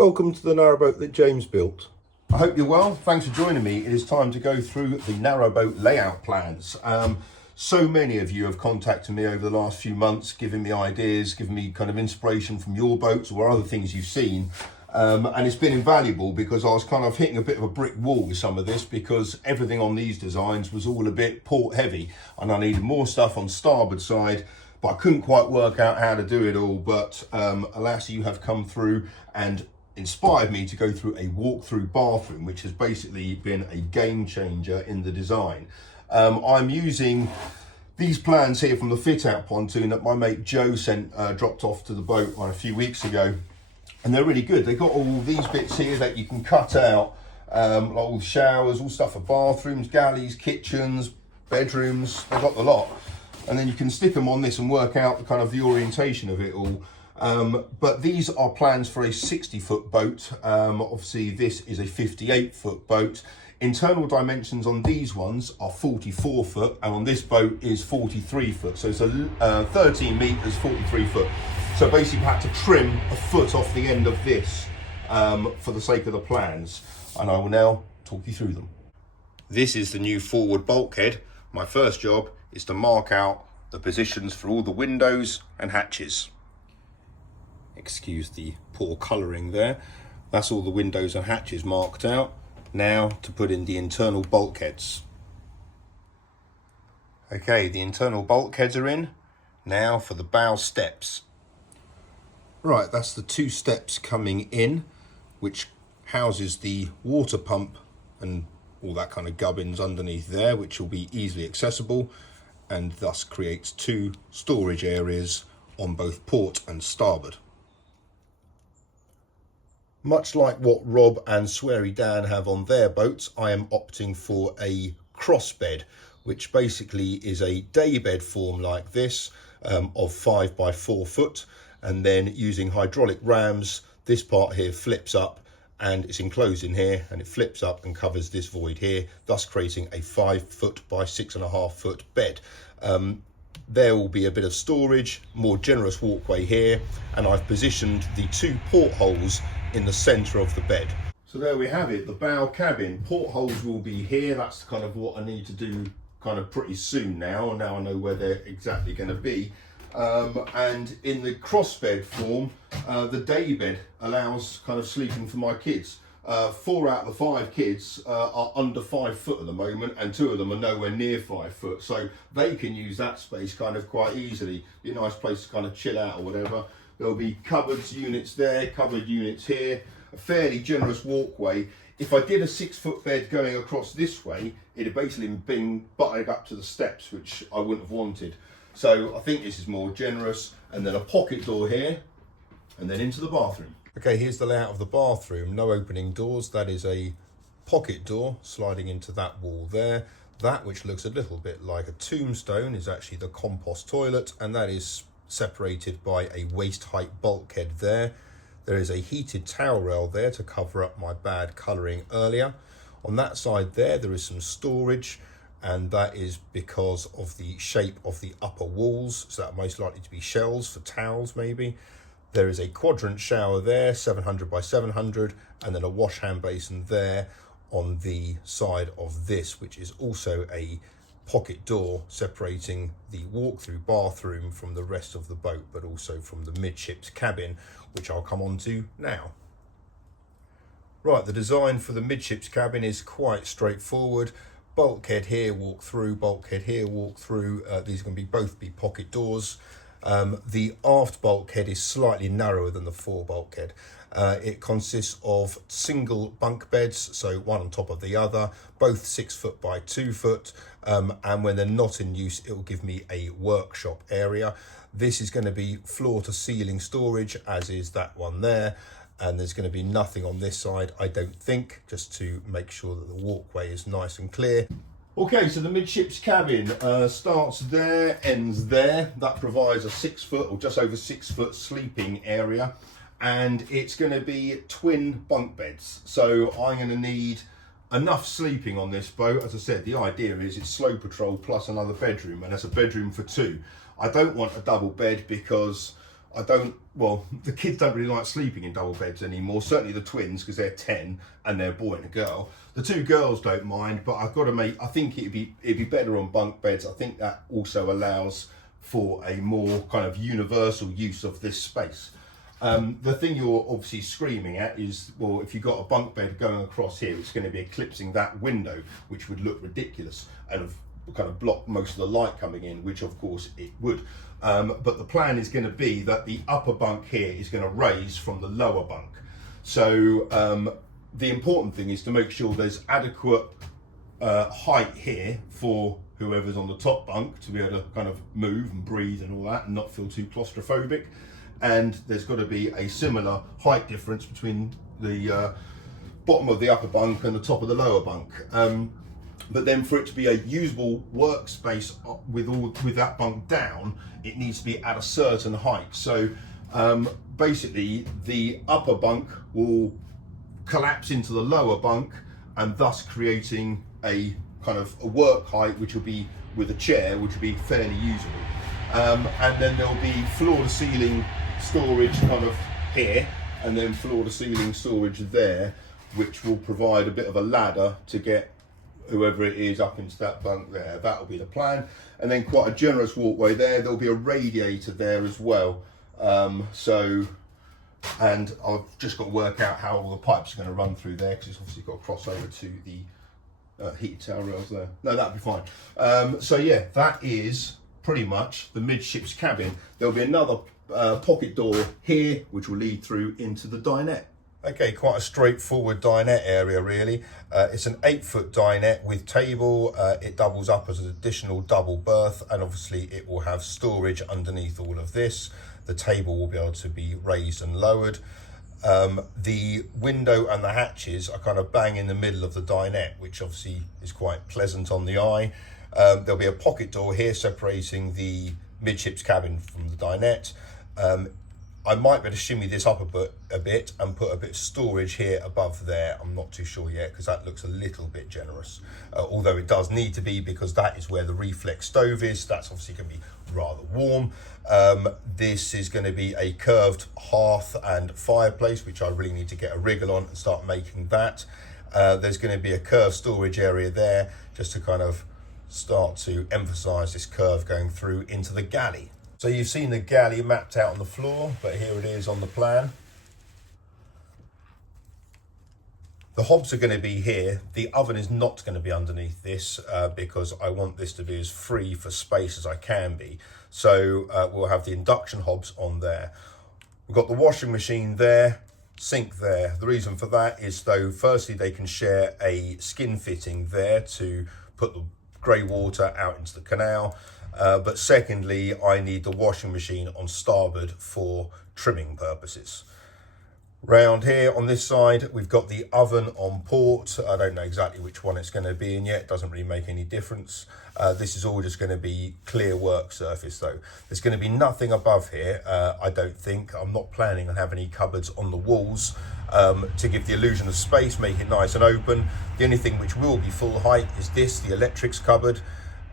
Welcome to the narrowboat that James built. I hope you're well. Thanks for joining me. It is time to go through the narrowboat layout plans. So many of you have contacted me over the last few months, giving me ideas, giving me kind of inspiration from your boats or other things you've seen. And it's been invaluable because I was kind of hitting a bit of a brick wall with some of this because everything on these designs was all a bit port heavy and I needed more stuff on starboard side, but I couldn't quite work out how to do it all. But alas, you have come through and inspired me to go through a walk-through bathroom, which has basically been a game changer in the design. I'm using these plans here from the fit out pontoon that my mate Joe sent, dropped off to the boat a few weeks ago, and they're really good. They've got all these bits here that you can cut out, like all the showers, all stuff for bathrooms, galleys, kitchens, bedrooms. They've got the lot, and then you can stick them on this and work out the kind of the orientation of it all. But these are plans for a 60-foot boat. Obviously this is a 58-foot boat. Internal dimensions on these ones are 44 foot, and on this boat is 43 foot. So it's a 13 meters, 43 foot. So basically I had to trim a foot off the end of this for the sake of the plans. And I will now talk you through them. This is the new forward bulkhead. My first job is to mark out the positions for all the windows and hatches. Excuse the poor colouring there. That's all the windows and hatches marked out. Now to put in the internal bulkheads. Okay, the internal bulkheads are in. Now for the bow steps. Right, that's the two steps coming in, which houses the water pump and all that kind of gubbins underneath there, which will be easily accessible and thus creates two storage areas on both port and starboard. Much like what Rob and Sweary Dan have on their boats, I am opting for a crossbed, which basically is a daybed form like this, of 5 by 4 foot, and then using hydraulic rams, this part here flips up and it's enclosed in here, and it flips up and covers this void here, thus creating a 5 foot by 6.5 foot bed. There will be a bit of storage, more generous walkway here, and I've positioned the two portholes in the centre of the bed. So there we have it, the bow cabin. Portholes will be here. That's kind of what I need to do kind of pretty soon now. Now I know where they're exactly going to be. And in the crossbed form, the daybed allows kind of sleeping for my kids. 4 out of the 5 kids are under 5 foot at the moment, and 2 of them are nowhere near 5 foot, so they can use that space kind of quite easily. Be a nice place to kind of chill out or whatever. There'll be cupboards units there, cupboard units here, a fairly generous walkway. If I did a 6-foot bed going across this way, it'd basically been butted up to the steps, which I wouldn't have wanted. So I think this is more generous. And then a pocket door here, and then into the bathroom. Okay, here's the layout of the bathroom. No opening doors. That is a pocket door sliding into that wall there. That, which looks a little bit like a tombstone, is actually the compost toilet, and that is separated by a waist height bulkhead there. There is a heated towel rail there to cover up my bad colouring earlier. On that side there is some storage, and that is because of the shape of the upper walls, so that are most likely to be shelves for towels maybe. There is a quadrant shower there, 700 by 700, and then a wash hand basin there on the side of this, which is also a pocket door separating the walk-through bathroom from the rest of the boat, but also from the midships cabin, which I'll come on to now. Right, the design for the midships cabin is quite straightforward. Bulkhead here, walk through, bulkhead here, walk through. These are going to both be pocket doors. The aft bulkhead is slightly narrower than the fore bulkhead. It consists of single bunk beds, so one on top of the other, both 6 foot by 2 foot, and when they're not in use, it will give me a workshop area. This is going to be floor to ceiling storage, as is that one there, and there's going to be nothing on this side, I don't think, just to make sure that the walkway is nice and clear. Okay, so the midships cabin starts there, ends there. That provides a 6 foot or just over 6 foot sleeping area, and it's going to be twin bunk beds. So I'm going to need enough sleeping on this boat. As I said, the idea is it's slow patrol plus another bedroom, and that's a bedroom for 2. I don't want a double bed because I don't, well, the kids don't really like sleeping in double beds anymore. Certainly the twins, because they're 10 and they're a boy and a girl. The two girls don't mind, but I've got to make, I think it'd be better on bunk beds. I think that also allows for a more kind of universal use of this space. The thing you're obviously screaming at is, well, if you've got a bunk bed going across here, it's going to be eclipsing that window, which would look ridiculous and kind of block most of the light coming in, which of course it would. But the plan is going to be that the upper bunk here is going to raise from the lower bunk. So the important thing is to make sure there's adequate height here for whoever's on the top bunk to be able to kind of move and breathe and all that and not feel too claustrophobic. And there's got to be a similar height difference between the bottom of the upper bunk and the top of the lower bunk. But then for it to be a usable workspace with that bunk down, it needs to be at a certain height. So basically the upper bunk will collapse into the lower bunk and thus creating a kind of a work height, which will be with a chair, which will be fairly usable. And then there'll be floor to ceiling storage kind of here, and then floor to ceiling storage there, which will provide a bit of a ladder to get whoever it is up into that bunk there. That'll be the plan. And then quite a generous walkway there. There'll be a radiator there as well. And I've just got to work out how all the pipes are going to run through there, because it's obviously got to cross over to the heated towel rails there. No, that'll be fine. So yeah, that is pretty much the midships cabin. There'll be another pocket door here, which will lead through into the dinette. Okay, quite a straightforward dinette area really. It's an 8-foot dinette with table. It doubles up as an additional double berth, and obviously it will have storage underneath all of this. The table will be able to be raised and lowered. The window and the hatches are kind of bang in the middle of the dinette, which obviously is quite pleasant on the eye. There'll be a pocket door here separating the midships cabin from the dinette. I might be able to shimmy this up a bit and put a bit of storage here above there. I'm not too sure yet, because that looks a little bit generous. Although it does need to be, because that is where the reflex stove is. That's obviously going to be rather warm. This is going to be a curved hearth and fireplace, which I really need to get a wriggle on and start making that. There's going to be a curved storage area there, just to kind of start to emphasize this curve going through into the galley. So you've seen the galley mapped out on the floor, but here it is on the plan. The hobs are going to be here. The oven is not going to be underneath this because I want this to be as free for space as I can be. So we'll have the induction hobs on there. We've got the washing machine there, sink there. The reason for that is, though, firstly, they can share a skin fitting there to put the grey water out into the canal. But secondly, I need the washing machine on starboard for trimming purposes. Round here on this side, we've got the oven on port. I don't know exactly which one it's going to be in yet. It doesn't really make any difference. This is all just going to be clear work surface though. There's going to be nothing above here, I don't think. I'm not planning on having any cupboards on the walls to give the illusion of space, make it nice and open. The only thing which will be full height is this, the electrics cupboard.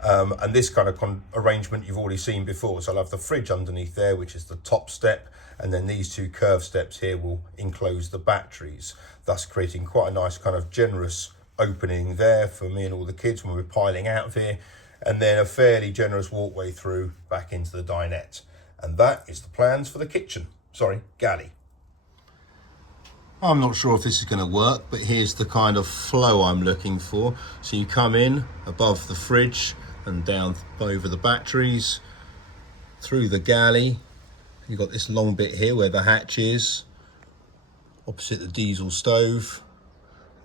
And this kind of arrangement you've already seen before. So I'll have the fridge underneath there, which is the top step, and then these two curved steps here will enclose the batteries, thus creating quite a nice kind of generous opening there for me and all the kids when we're piling out of here, and then a fairly generous walkway through back into the dinette. And that is the plans for the kitchen, galley. I'm not sure if this is going to work, but here's the kind of flow I'm looking for. So you come in above the fridge and down over the batteries, through the galley. You've got this long bit here where the hatch is, opposite the diesel stove,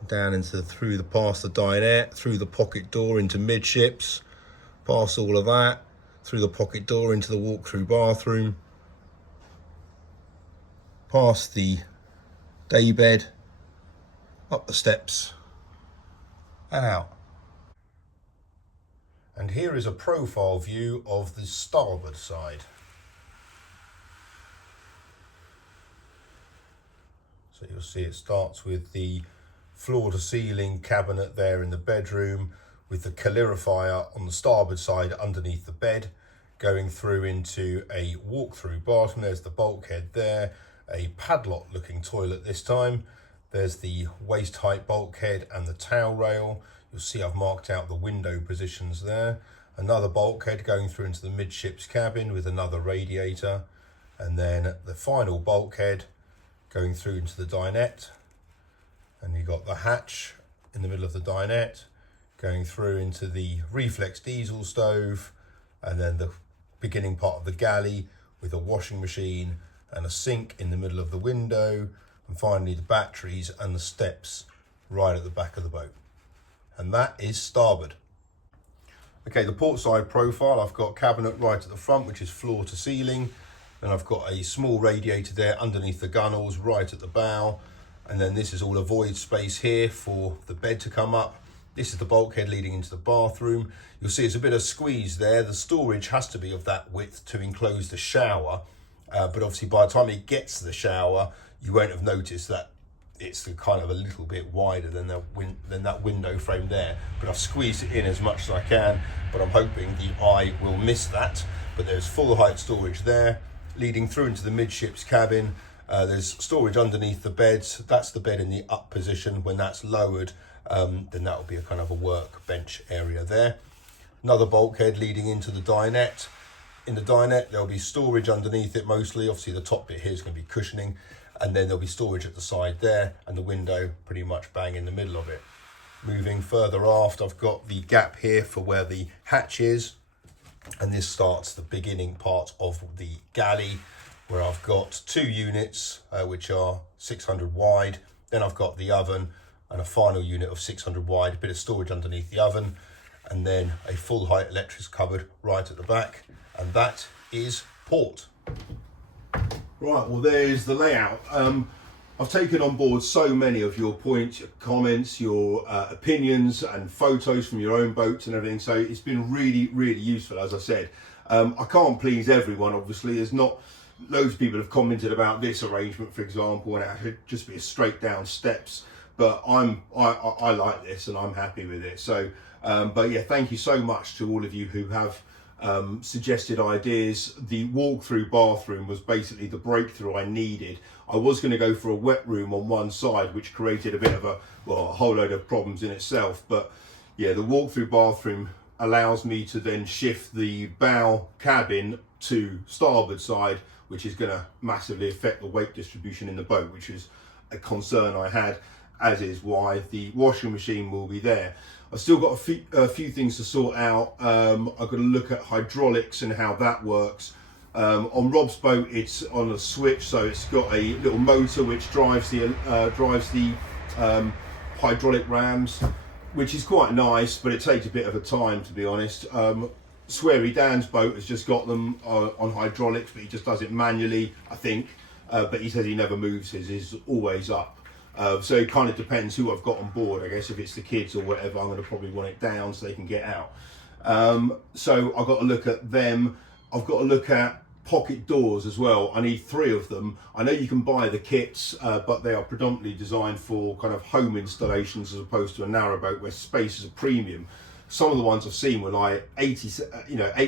down into past the dinette, through the pocket door into midships, past all of that, through the pocket door into the walk-through bathroom, past the day bed, up the steps and out. And here is a profile view of the starboard side. So you'll see it starts with the floor to ceiling cabinet there in the bedroom, with the calorifier on the starboard side underneath the bed, going through into a walk-through bathroom. There's the bulkhead there, a padlock looking toilet this time. There's the waist height bulkhead and the towel rail. You'll see I've marked out the window positions there. Another bulkhead going through into the midships cabin with another radiator. And then the final bulkhead going through into the dinette. And you've got the hatch in the middle of the dinette, going through into the reflex diesel stove, and then the beginning part of the galley with a washing machine and a sink in the middle of the window, and finally the batteries and the steps right at the back of the boat. And that is starboard. Okay, the port side profile, I've got cabinet right at the front, which is floor to ceiling. Then I've got a small radiator there underneath the gunnels right at the bow. And then this is all a void space here for the bed to come up. This is the bulkhead leading into the bathroom. You'll see it's a bit of squeeze there. The storage has to be of that width to enclose the shower. But obviously by the time it gets to the shower, you won't have noticed that it's kind of a little bit wider than that window frame there. But I've squeezed it in as much as I can, but I'm hoping the eye will miss that. But there's full height storage there, leading through into the midships cabin. There's storage underneath the beds. That's the bed in the up position. When that's lowered, then that will be a kind of a workbench area there. Another bulkhead leading into the dinette. In the dinette, there'll be storage underneath it mostly. Obviously, the top bit here is going to be cushioning, and then there'll be storage at the side there, and the window pretty much bang in the middle of it. Moving further aft, I've got the gap here for where the hatch is, and this starts the beginning part of the galley, where I've got 2 units, which are 600 wide. Then I've got the oven and a final unit of 600 wide, a bit of storage underneath the oven, and then a full height electrics cupboard right at the back. And that is port. Right, well, there's the layout. I've taken on board so many of your points, your comments, your opinions and photos from your own boats and everything. So it's been really, really useful, as I said. I can't please everyone, obviously. There's not loads of people have commented about this arrangement, for example, and it should just be a straight down steps. But I like this and I'm happy with it. So, but yeah, thank you so much to all of you who have suggested ideas. The walk-through bathroom was basically the breakthrough I needed. I was going to go for a wet room on one side, which created a bit of a whole load of problems in itself. But yeah, the walk-through bathroom allows me to then shift the bow cabin to starboard side, which is going to massively affect the weight distribution in the boat, which is a concern I had, as is why the washing machine will be there. I've still got a few things to sort out. I've got to look at hydraulics and how that works. On Rob's boat, it's on a switch, so it's got a little motor which drives the hydraulic rams, which is quite nice, but it takes a bit of a time, to be honest. Sweary Dan's boat has just got them on hydraulics, but he just does it manually, I think. But he says he never moves his, is always up. So it kind of depends who I've got on board. I guess if it's the kids or whatever, I'm going to probably want it down so they can get out. So I've got to look at them. I've got to look at pocket doors as well. I need 3 of them. I know you can buy the kits, but they are predominantly designed for kind of home installations as opposed to a narrowboat where space is a premium. Some of the ones I've seen were like 8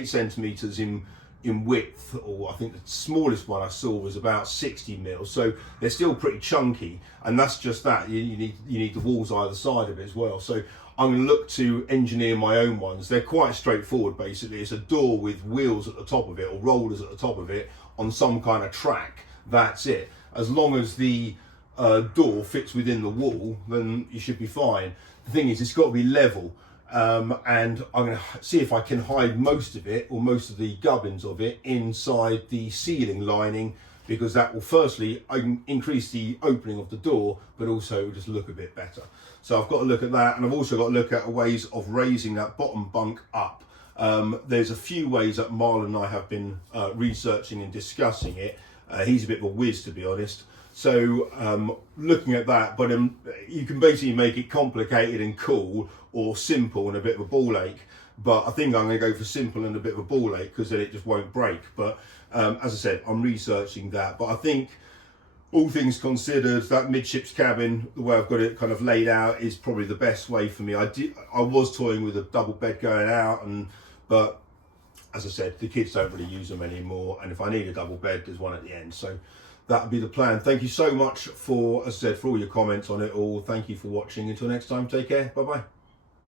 centimeters in width, or I think the smallest one I saw was about 60 mil. So they're still pretty chunky, and that's just that. You need the walls either side of it as well. So I'm going to look to engineer my own ones. They're quite straightforward, basically. It's a door with wheels at the top of it, or rollers at the top of it, on some kind of track. That's it. As long as the door fits within the wall, then you should be fine. The thing is, it's got to be level. And I'm going to see if I can hide most of it, or most of the gubbins of it, inside the ceiling lining, because that will firstly increase the opening of the door, but also it will just look a bit better. So I've got to look at that, and I've also got to look at ways of raising that bottom bunk up. There's a few ways that Marlon and I have been researching and discussing it. He's a bit of a whiz, to be honest. So looking at that, but you can basically make it complicated and cool, or simple and a bit of a ball ache. But I think I'm going to go for simple and a bit of a ball ache, because then it just won't break. But as I said, I'm researching that. But I think all things considered, that midships cabin, the way I've got it kind of laid out, is probably the best way for me. I was toying with a double bed going out, but as I said, the kids don't really use them anymore, and if I need a double bed, there's one at the end. So that would be the plan. Thank you so much for, as I said, for all your comments on it all. Thank you for watching. Until next time, take care. Bye bye.